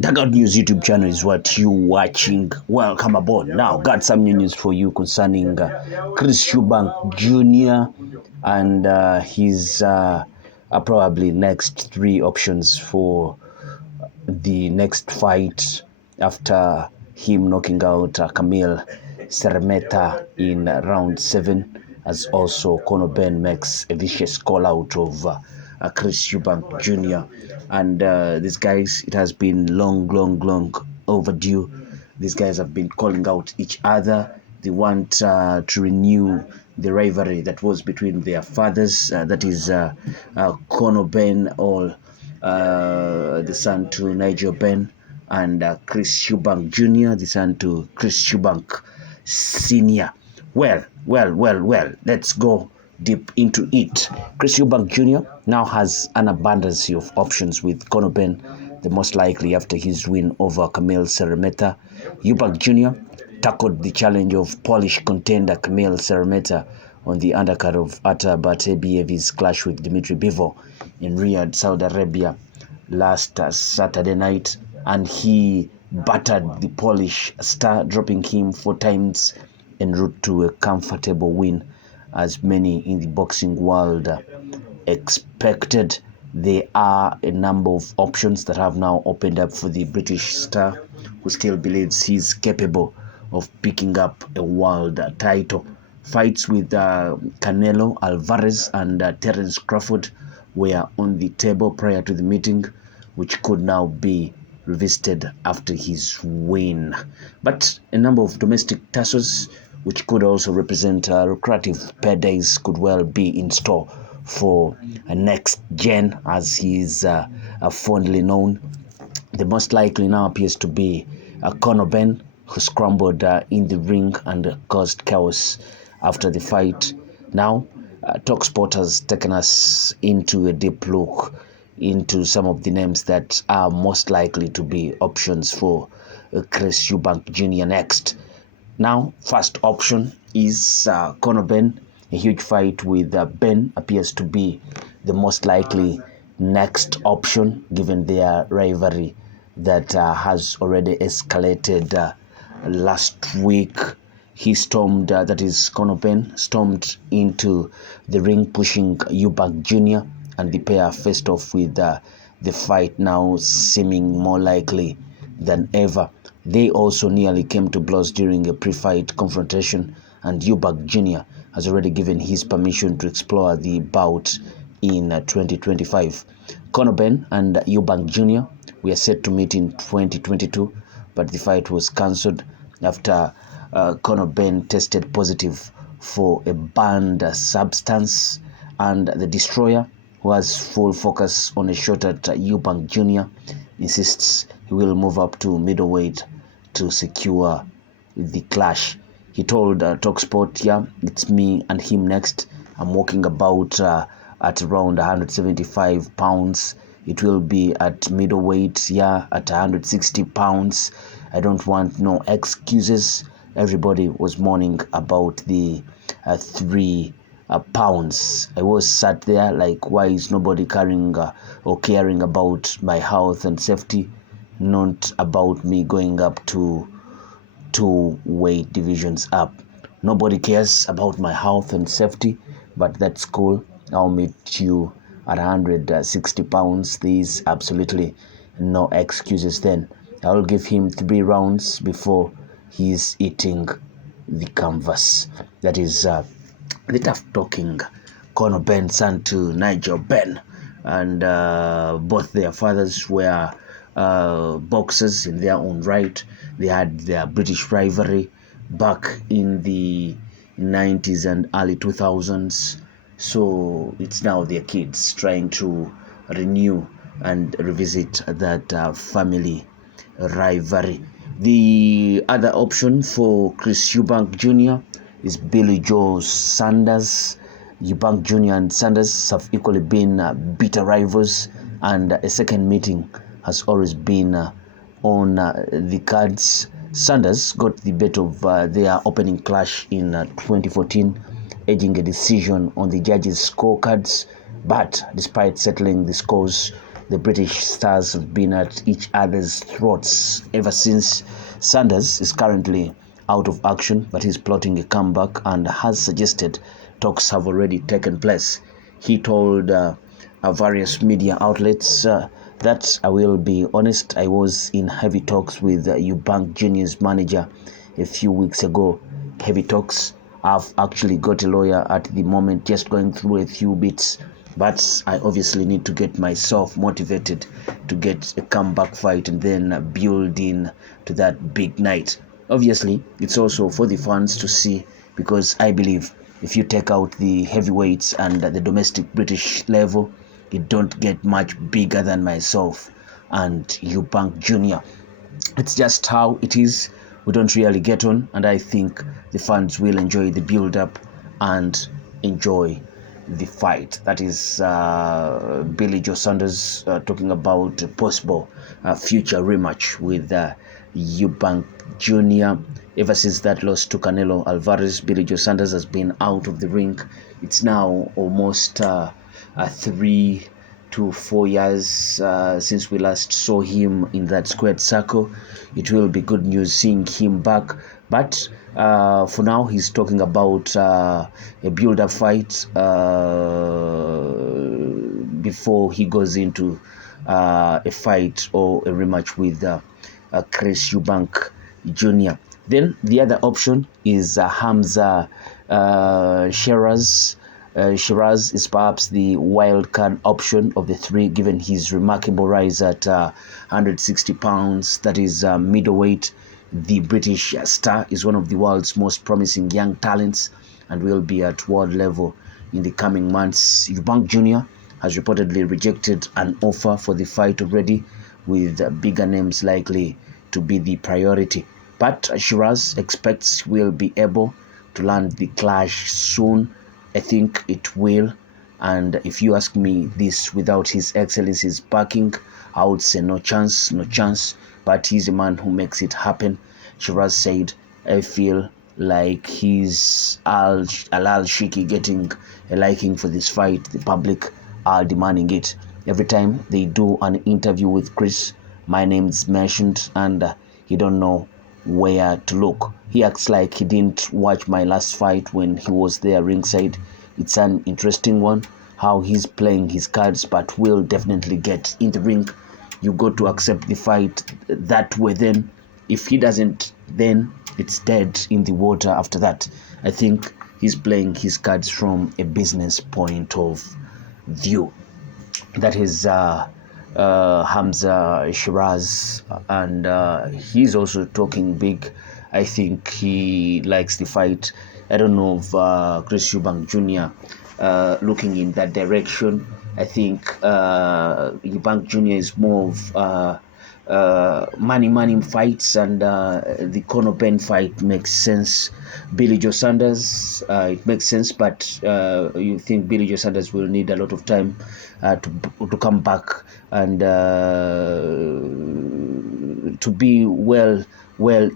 Dugout News YouTube channel is what you watching. Welcome aboard. Now, got some news for you concerning Chris Eubank Jr. and his probably next three options for the next fight after him knocking out Kamil Szeremeta in round 7, as also Conor Benn makes a vicious call out of Chris Eubank Jr. And these guys, it has been long overdue. These guys have been calling out each other. They want to renew the rivalry that was between their fathers, that is Conor Benn, or the son to Nigel Benn, and Chris Eubank Jr., the son to Chris Eubank Sr. Well, let's go deep into it. Chris Eubank Jr. now has an abundance of options with Conor Benn, the most likely after his win over Kamil Szeremeta. Eubank Jr. tackled the challenge of Polish contender Kamil Szeremeta on the undercard of Artur Beterbiev's clash with Dmitry Bivol in Riyadh, Saudi Arabia last Saturday night, and he battered the Polish star, dropping him 4 times en route to a comfortable win, as many in the boxing world expected. There are a number of options that have now opened up for the British star, who still believes he's capable of picking up a world title. Fights with Canelo Alvarez and Terence Crawford were on the table prior to the meeting, which could now be revisited after his win. But a number of domestic tussles, which could also represent lucrative paydays, could well be in store for next gen, as he is fondly known. The most likely now appears to be Conor Benn, who scrambled in the ring and caused chaos after the fight. Now, TalkSport has taken us into a deep look into some of the names that are most likely to be options for Chris Eubank Jr. next. Now, first option is Conor Benn. A huge fight with Benn appears to be the most likely next option, given their rivalry that has already escalated last week. He stormed, that is Conor Benn, stormed into the ring pushing Eubank Jr., and the pair faced off with the fight now seeming more likely than ever. They also nearly came to blows during a pre-fight confrontation, and Eubank Jr. has already given his permission to explore the bout in 2025. Conor Benn and Eubank Jr. were set to meet in 2022, but the fight was cancelled after Conor Benn tested positive for a banned substance, and the Destroyer, who has full focus on a shot at Eubank Jr., insists he will move up to middleweight to secure the clash. He told TalkSport, "Yeah, it's me and him next. I'm walking about at around 175 pounds. It will be at middleweight, yeah, at 160 pounds. I don't want no excuses." Everybody was mourning about the 3 pounds. I was sat there like, why is nobody caring or caring about my health and safety? Not about me going up to 2 weight divisions up. Nobody cares about my health and safety, but that's cool. I'll meet you at 160 pounds. There's absolutely no excuses then. I'll give him 3 rounds before he's eating the canvas. That is the tough talking Conor Benn, son to Nigel Benn, and both their fathers were boxers in their own right. They had their British rivalry back in the 90s and early 2000s. So it's now their kids trying to renew and revisit that family rivalry. The other option for Chris Eubank Jr. is Billy Joe Sanders. Eubank Jr. and Sanders have equally been bitter rivals, and a second meeting has always been on the cards. Sanders got the better of their opening clash in 2014, edging a decision on the judges' scorecards, but despite settling the scores The British stars have been at each other's throats ever since. Sanders is currently out of action, but he's plotting a comeback and has suggested talks have already taken place. He told various media outlets that, I will be honest, I was in heavy talks with Eubank Jr.'s manager a few weeks ago. Heavy talks. I've actually got a lawyer at the moment, just going through a few bits, but I obviously need to get myself motivated to get a comeback fight and then build in to that big night. Obviously, it's also for the fans to see, because I believe if you take out the heavyweights and the domestic British level, it don't get much bigger than myself and Eubank Jr. It's just how it is. We don't really get on, and I think the fans will enjoy the build-up and enjoy the fight. That is Billy Joe Sanders talking about a possible future rematch with Eubank Jr. Ever since that loss to Canelo Alvarez, Billy Joe Sanders has been out of the ring. It's now almost 3 to 4 years since we last saw him in that squared circle. It will be good news seeing him back, but for now he's talking about a build-up fight before he goes into a fight or a rematch with Chris Eubank Jr. Then the other option is Hamza Shiraz. Shiraz is perhaps the wild card option of the three, given his remarkable rise at 160 pounds. That is middleweight. The British star is one of the world's most promising young talents and will be at world level in the coming months. Eubank Jr. has reportedly rejected an offer for the fight already, with bigger names likely to be the priority. But Shiraz expects will be able to land the clash soon. I think it will, and if you ask me this without His Excellency's backing, I would say no chance, but he's a man who makes it happen. Shiraz said, I feel like he's Al Shiki getting a liking for this fight. The public are demanding it. Every time they do an interview with Chris, my name's mentioned, and he don't know where to look. He acts like he didn't watch my last fight when he was there ringside. It's an interesting one, how he's playing his cards, but will definitely get in the ring. You got to accept the fight that way then. If he doesn't, then it's dead in the water after that. I think he's playing his cards from a business point of view. That is Hamza Shiraz, and he's also talking big. I think he likes the fight. I don't know if Chris Eubank Jr. Looking in that direction. I think Eubank Jr. is more of money fights, and the Conor Benn fight makes sense. Billy Joe Sanders, it makes sense, but you think Billy Joe Sanders will need a lot of time to come back and to be well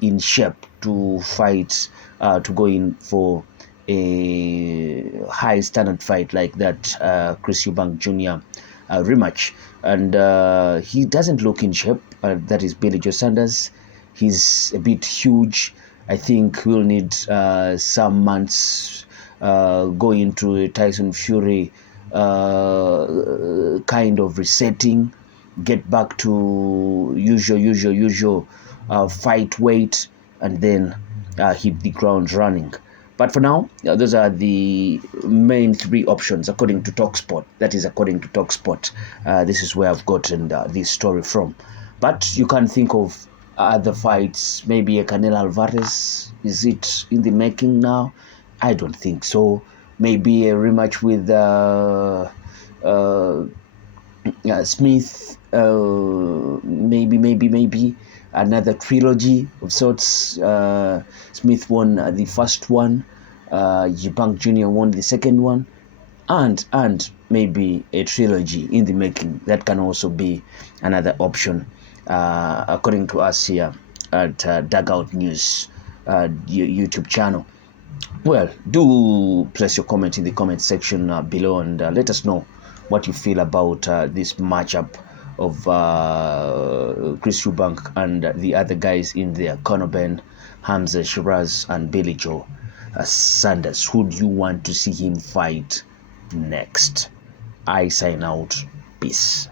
in shape to fight, to go in for a high standard fight like that Chris Eubank Jr. Rematch. And he doesn't look in shape. That is Billy Joe Sanders. He's a bit huge. I think we'll need some months go into a Tyson Fury kind of resetting, get back to usual fight weight, and then hit the ground running. But for now, those are the main three options according to TalkSport. That is according to TalkSport. This is where I've gotten this story from. But you can think of other fights. Maybe a Canelo Alvarez. Is it in the making now? I don't think so. Maybe a rematch with Smith. Maybe another trilogy of sorts. Smith won the first one. Eubank Jr. won the second one, and maybe a trilogy in the making. That can also be another option, according to us here at Dugout News YouTube channel. Well, do place your comment in the comment section below, and let us know what you feel about this matchup of Chris Eubank and the other guys in there, Conor Benn, Hamza Shiraz, and Billy Joe Sanders. Who do you want to see him fight next? I sign out. Peace.